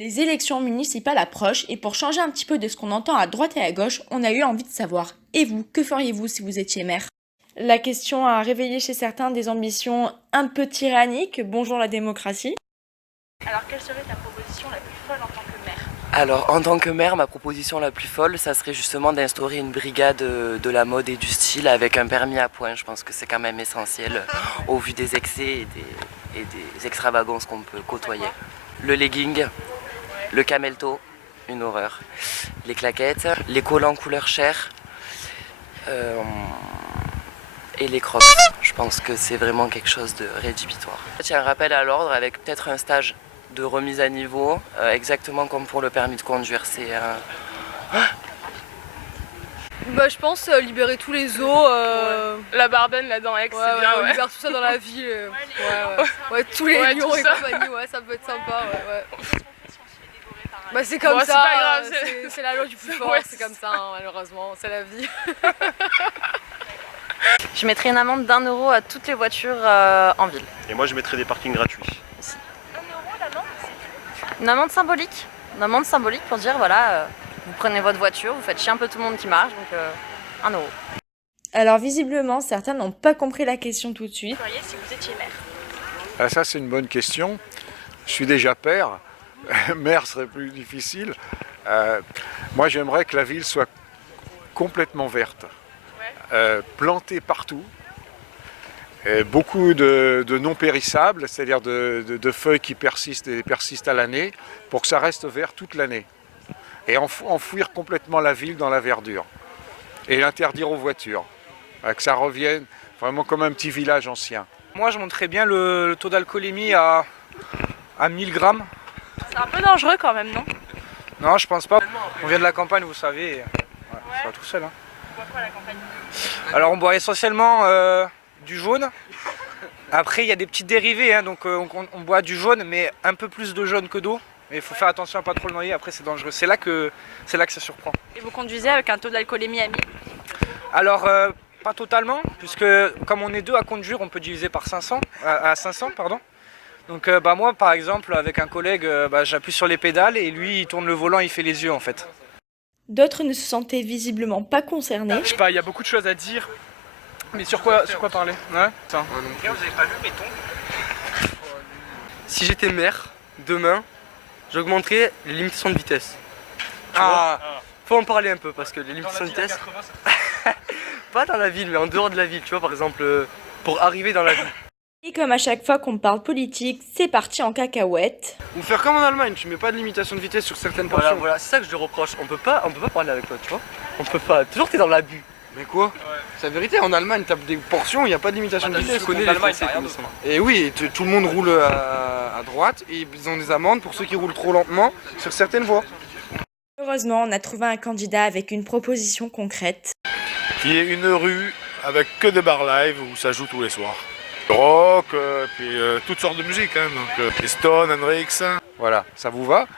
Les élections municipales approchent et pour changer un petit peu de ce qu'on entend à droite et à gauche, on a eu envie de savoir. Et vous, que feriez-vous si vous étiez maire? La question a réveillé chez certains des ambitions un peu tyranniques. Bonjour la démocratie. Alors quelle serait ta proposition la plus folle en tant que maire? Alors, en tant que maire, ma proposition la plus folle, ça serait justement d'instaurer une brigade de la mode et du style avec un permis à points. Je pense que c'est quand même essentiel au vu des excès et des extravagances qu'on peut côtoyer. Le legging, le camel-toe, une horreur. Les claquettes, les collants couleur chair et les crocs. Je pense que c'est vraiment quelque chose de rédhibitoire. Il y a un rappel à l'ordre avec peut-être un stage de remise à niveau, exactement comme pour le permis de conduire. C'est je pense libérer tous les zoos. La Bardenne là dans Aix, c'est bien. On libère tout ça dans la ville. Ouais, tous les lions et compagnie, ça peut être sympa. Bah c'est comme Bon, ça, c'est pas grave, c'est la loi du plus fort, Ouais, c'est comme ça, malheureusement, c'est la vie. Je mettrais une amende d'1 euro à toutes les voitures en ville. Et moi je mettrais des parkings gratuits. 1 euro l'amende? Une amende symbolique. Une amende symbolique pour dire voilà, vous prenez votre voiture, vous faites chier un peu tout le monde qui marche, donc 1 euro. Alors visiblement, certains n'ont pas compris la question tout de suite. Que feriez si vous étiez maire? Ah, ça, c'est une bonne question. Je suis déjà père. Mère serait plus difficile. Moi, j'aimerais que la ville soit complètement verte, plantée partout. Et beaucoup de non périssables, c'est-à-dire de feuilles qui persistent et persistent à l'année, pour que ça reste vert toute l'année. Et enfouir complètement la ville dans la verdure. Et l'interdire aux voitures. Que ça revienne vraiment comme un petit village ancien. Moi, je monterais bien le taux d'alcoolémie à 1000 grammes. C'est un peu dangereux quand même, non? Non, je pense pas. On vient de la campagne, vous savez. Ça va tout seul. Hein. On boit quoi à la campagne? Alors, on boit essentiellement du jaune. Après, il y a des petites dérivés, hein, donc on boit du jaune, mais un peu plus de jaune que d'eau. Mais il faut faire attention à pas trop le noyer, après c'est dangereux. C'est là que ça surprend. Et vous conduisez avec un taux d'alcoolémie à 1000? Alors, pas totalement, puisque comme on est deux à conduire, on peut diviser par 500, à 500, pardon. Donc moi, par exemple, avec un collègue, j'appuie sur les pédales et lui, il tourne le volant, il fait les yeux en fait. D'autres ne se sentaient visiblement pas concernés. Je sais pas, il y a beaucoup de choses à dire. Mais sur quoi parler? Ouais, ça. Vous avez pas vu béton? Si j'étais maire, demain, j'augmenterais les limitations de vitesse. Faut en parler un peu parce que les limitations de vitesse, pas dans la ville, mais en dehors de la ville, tu vois, par exemple, pour arriver dans la ville. Et comme à chaque fois qu'on parle politique, c'est parti en cacahuète. Ou faire comme en Allemagne, tu mets pas de limitation de vitesse sur certaines portions. Voilà, c'est ça que je lui reproche. On peut pas parler avec toi, tu vois. On peut pas. Toujours t'es dans l'abus. Mais quoi? C'est la vérité, en Allemagne, t'as des portions, il n'y a pas de limitation de vitesse. Tu connais les Français, comme ça. Et oui, tout le monde roule à droite et ils ont des amendes pour ceux qui roulent trop lentement sur certaines voies. Heureusement, on a trouvé un candidat avec une proposition concrète. Qui est une rue avec que des bars live où ça joue tous les soirs. Rock, puis toutes sortes de musique, hein, donc les Stones, Hendrix. Voilà, ça vous va?